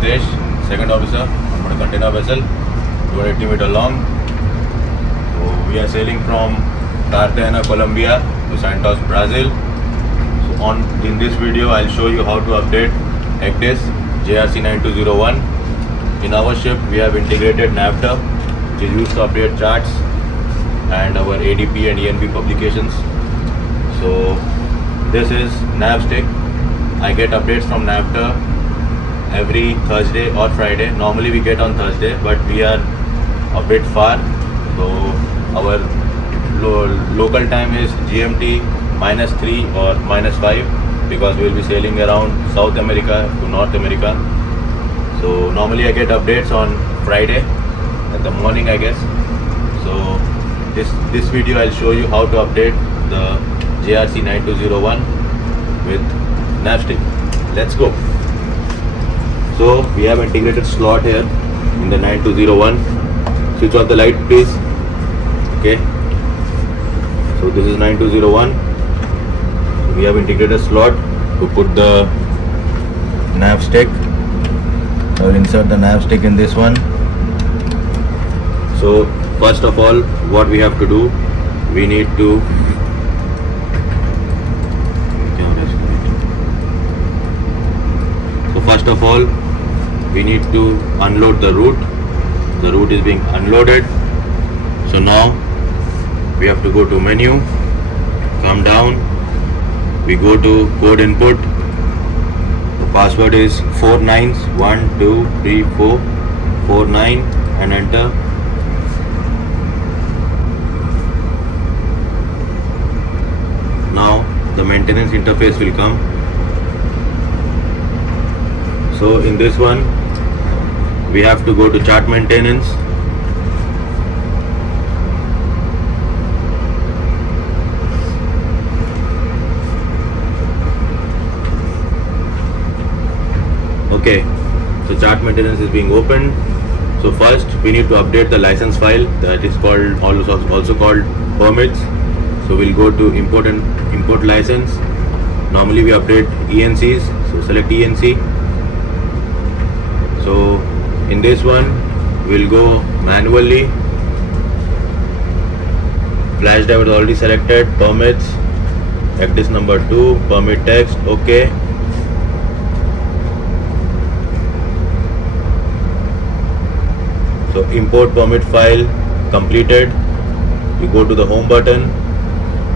Ritesh, second officer on a container vessel, 280-meter long. So we are sailing from Cartagena, Colombia to Santos, Brazil. So in this video, I'll show you how to update ECDIS JRC 9201. In our ship, we have integrated NAVTA, which is used to update charts and our ADP and ENB publications. So this is NavStick. I get updates from NAVTA every Thursday or Friday. Normally we get on Thursday, but we are a bit far. So our local time is GMT -3 or -5 because we will be sailing around South America to North America. So normally I get updates on Friday in the morning, I guess. So this video I'll show you how to update the JRC 9201 with NavStick. Let's go. So we have integrated slot here in the 9201. Switch off the light, please. Okay. So this is 9201. We have integrated slot to put the NavStick. I will insert the NavStick in this one. So first of all, what we have to do, we need to first of all, we need to unload the root. The root is being unloaded. So now we have to go to menu, come down, we go to code input. The password is 4 9s 1 2 3 4 4 9 and enter. Now the maintenance interface will come. So in this one, we have to go to chart maintenance. Okay, so chart maintenance is being opened. So first we need to update the license file, that is called also called permits. So we'll go to import license. Normally we update ENCs, so select ENC. So in this one we'll go manually. Flash drive is already selected. Permits, ECDIS number 2, permit text, okay. So import permit file completed. We go to the home button,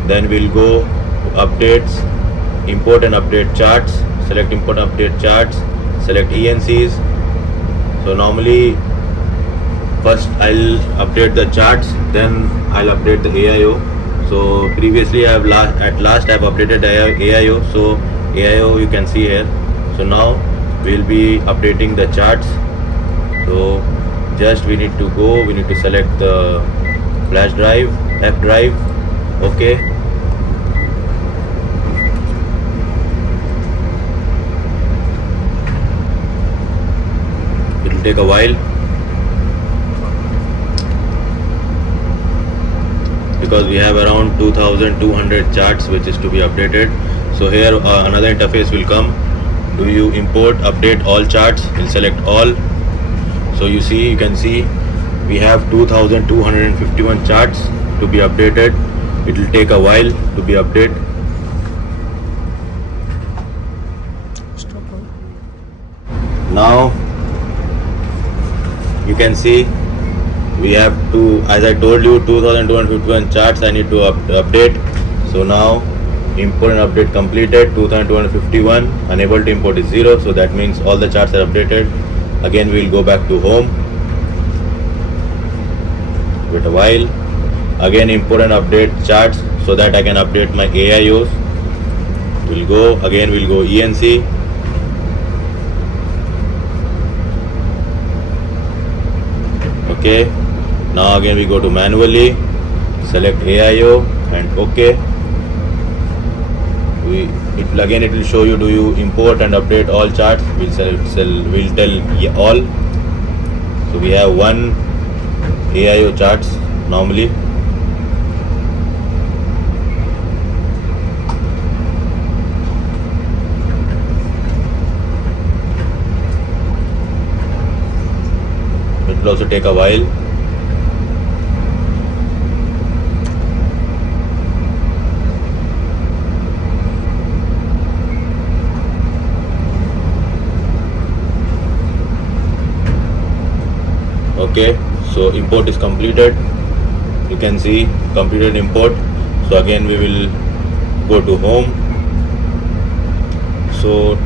then we'll go to updates, import and update charts. Select import and update charts, select ENCs. So normally first I'll update the charts, then I'll update the AIO. So previously I've updated AIO. So AIO you can see here. So now we'll be updating the charts. So just we need to select the flash drive, F drive, okay. It will take a while because we have around 2200 charts which is to be updated. So here another interface will come. Do you import update all charts? We'll select all. So you can see we have 2251 charts to be updated. It will take a while to be updated. Now you can see we have as I told you, 2251 charts I need to update. So now import and update completed. 2251, unable to import is 0, so that means all the charts are updated. Again we will go back to home. Wait a while. Again import and update charts so that I can update my AIOs. We'll go ENC. Okay. Now again we go to manually, select AIO and OK. It will show you, do you import and update all charts? We'll tell all. So we have one AIO charts normally. will also take a while. Okay, so import is completed. You can see completed import. So again we will go to home. So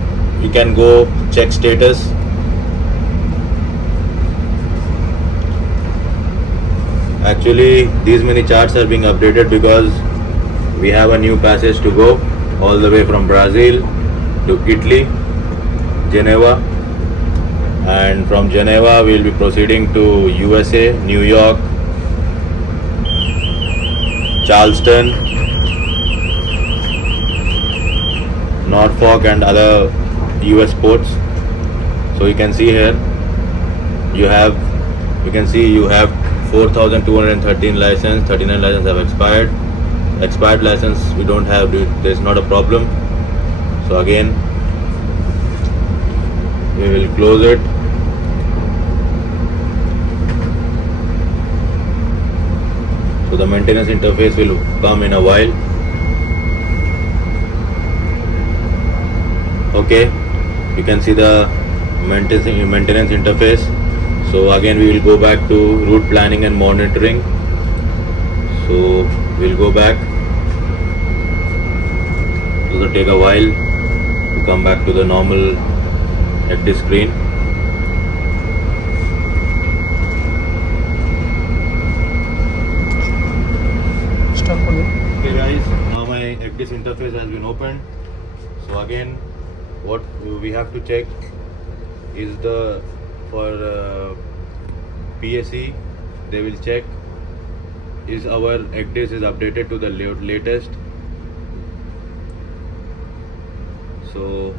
you can go check status. Actually these many charts are being updated because we have a new passage to go all the way from Brazil to Italy, Geneva, and from Geneva we will be proceeding to USA, New York, Charleston, Norfolk and other US ports. So you can see here you have 4,213 license, 39 license have expired. Expired license we don't have, there's not a problem. So again we will close it. So the maintenance interface will come in a while. Okay, you can see the maintenance interface. So again we will go back to route planning and monitoring. So we'll go back. It will take a while to come back to the normal active screen. Okay guys, now my ECDIS interface has been opened. So again what we have to check is for PSE they will check is our ECDIS is updated to the latest. So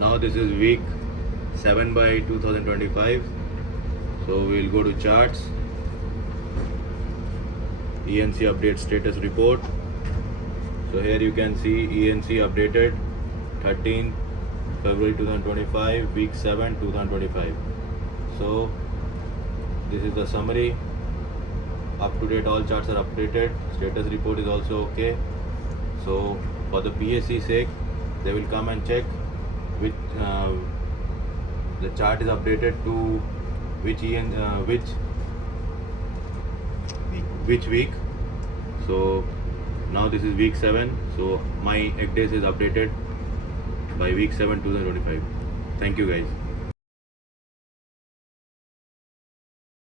now this is week 7 by 2025. So we will go to charts, ENC update status report. So here you can see ENC updated 13th February 2025, week 7 2025. So this is the summary. Up to date, all charts are updated. Status report is also okay. So for the PSE sake, they will come and check which the chart is updated to which week. So now this is week 7. So my ECDIS is updated by week 7 2025. Thank you guys.